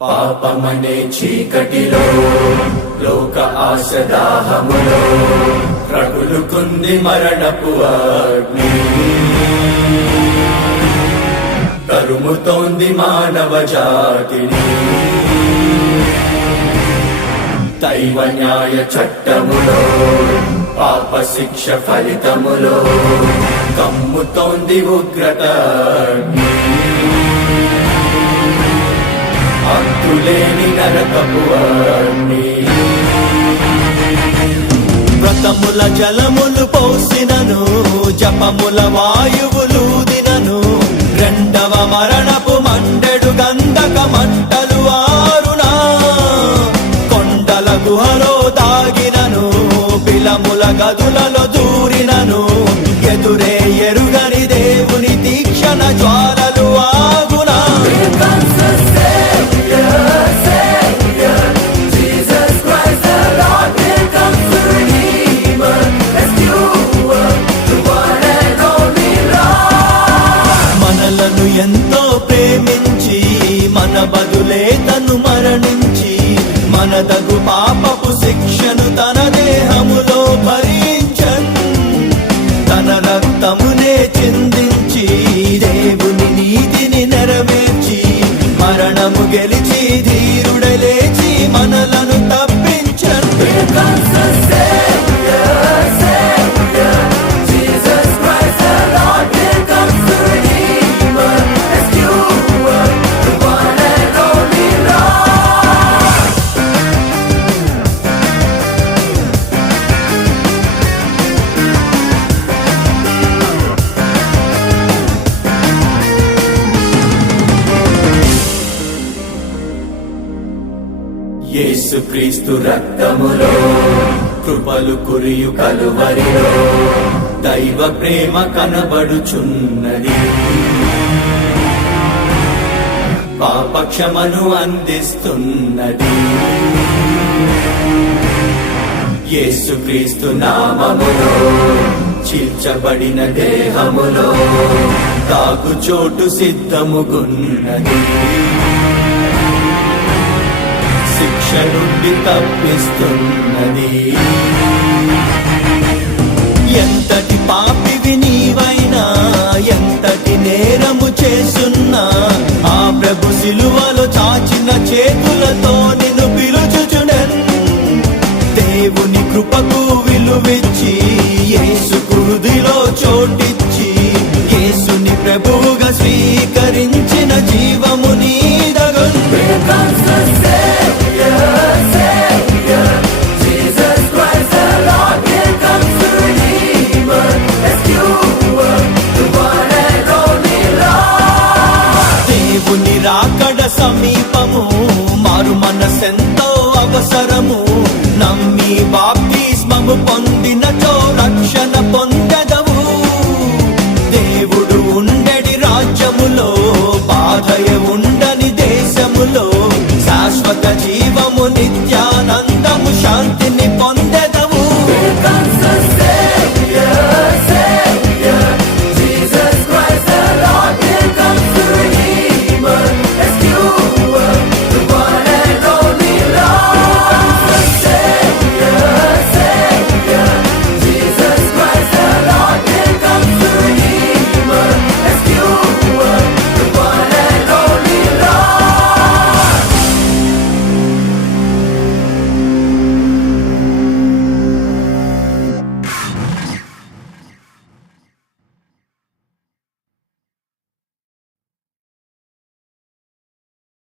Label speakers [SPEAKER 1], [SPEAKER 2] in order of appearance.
[SPEAKER 1] పాపమనే చీకటిలో లోక ఆశదాహములో రగులుకుంది మరణపు అగ్ని తరుముతోంది మానవ జాతిని దైవ న్యాయ చట్టములో పాప శిక్ష ఫలితములో కమ్ముతోంది ఉగ్రత అగ్ని. అంతులేని నరకపు
[SPEAKER 2] వ్రతముల జలములు పోసినను జపముల వాయువులు దినను రెండవ మరణపు మండెడు గంధక మంటలు ఆరునా కొండల గుహలో దాగినను పిలముల గదులలో దూ మనదగు పాపపు శిక్షను తన దేహములో భరించన్. తన రక్తమునే చిందించి దేవుని నీతిని నెరవేర్చి మరణము గెలిచి
[SPEAKER 1] యేసుక్రీస్తు రక్తములో కృపలు కురియు కలువరిలో దైవ ప్రేమ కనబడుచున్నది. పాపక్షమను అందిస్తున్నది. యేసుక్రీస్తు నామములో చీల్చబడిన దేహములో తాగు చోటు సిద్ధముగున్నది. శిక్ష నుండి తప్పిస్తున్నది.
[SPEAKER 2] ఎంతటి పాపివి నీవైనా ఎంతటి నేరము చేసున్నా ఆ ప్రభు సిలువలో చాచిన చేతులతో నిన్ను పిలుచుచుడన్. దేవుని కృపకు విలువిచ్చి